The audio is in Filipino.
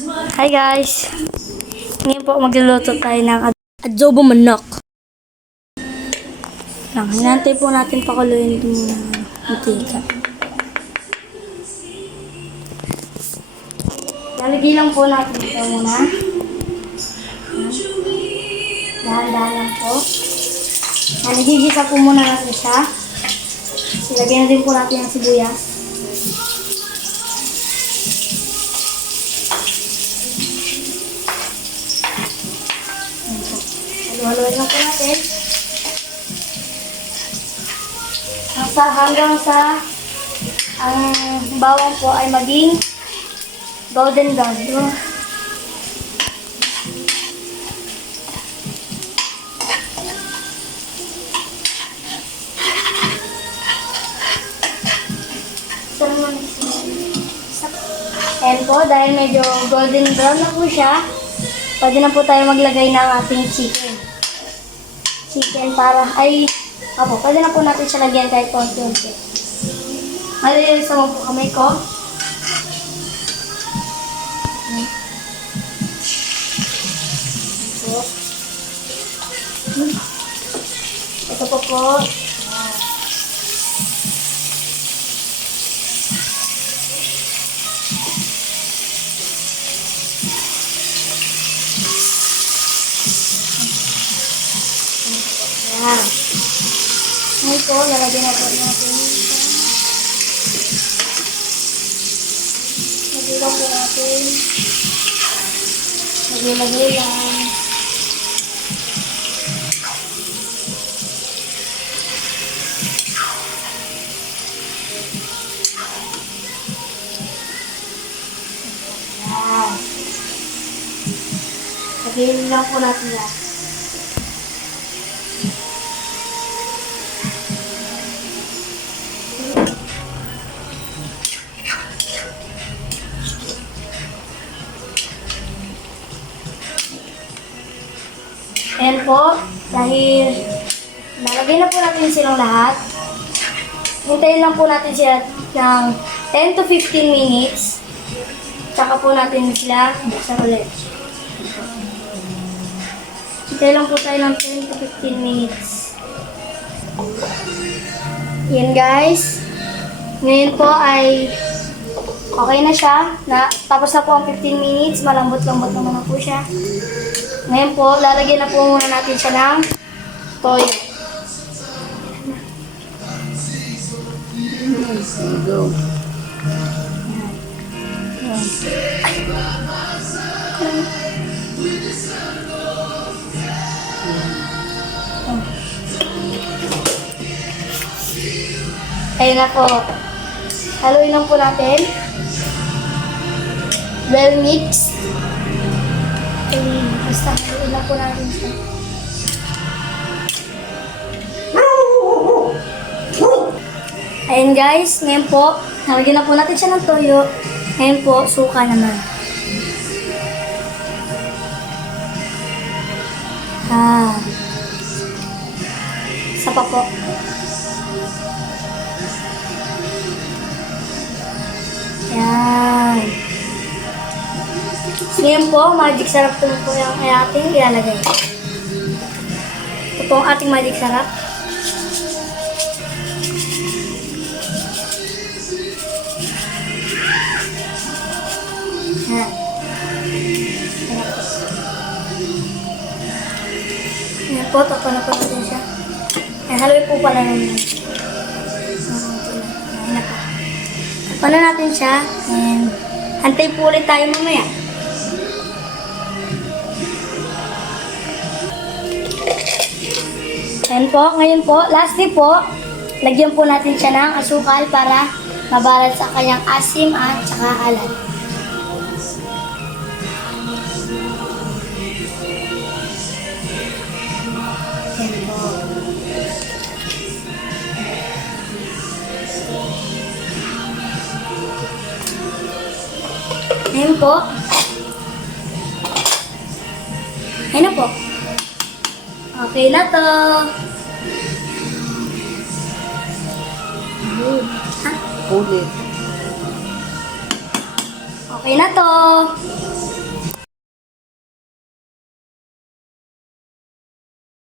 Hi guys! Ngayon po magluluto tayo ng adobo manok. Hinantay po natin pakuluin ito muna ng mantika. Lalagay lang po natin ito muna. Dahan-dahan lang po. Nagigisa po muna natin siya. Ilagay na din po natin ang sibuyas. Haluin lang po natin. Hanggang sa ang bawang po ay maging golden brown. Ayan po, dahil medyo golden brown na po siya, pwede na po tayo maglagay ng ating chicken. Pwede na po natin siya lagyan kahit konti-unti. Malilinis naman po kamay ko. Ito po. Ayan. Ngayon po, lalagyan na po natin ito. Lagyan po natin. Lagyan lang. Ayan. Lagyan lang po natin yan. Ayan po, dahil nalagay na po natin silang lahat, hintayin lang po natin sila ng 10 to 15 minutes, tsaka po natin sila buksan ulit. Hintayin lang po tayo ng 10 to 15 minutes. Yan guys, ngayon po ay okay na siya, tapos na po ang 15 minutes, malambot-lambot naman na po siya. Ngayon po, lalagyan na po muna natin siya ng toyo. Go. Ayun na po. Haluin lang po natin. Well mixed. Basta haluin lang po natin siya. Ayun guys, ngayon po, nalagyan na po natin siya ng toyo. Ngayon po, suka naman. Isa pa po. Yan. Ngayon po, magic sarap po yung ating ilalagay. Ito po ang ating magic sarap. Yan. Yan po, takpan na po natin siya. Haluin po pala naman. Yan na po. Takpan na natin siya. And antay po ulit tayo mamaya. Ayan po, ngayon po, lastly po, lagyan po natin siya ng asukal para mabalance sa kanyang asim at saka alat. Ayan po. Ayan po. Ayan na po. Okay na to. Ulit. Okay na to.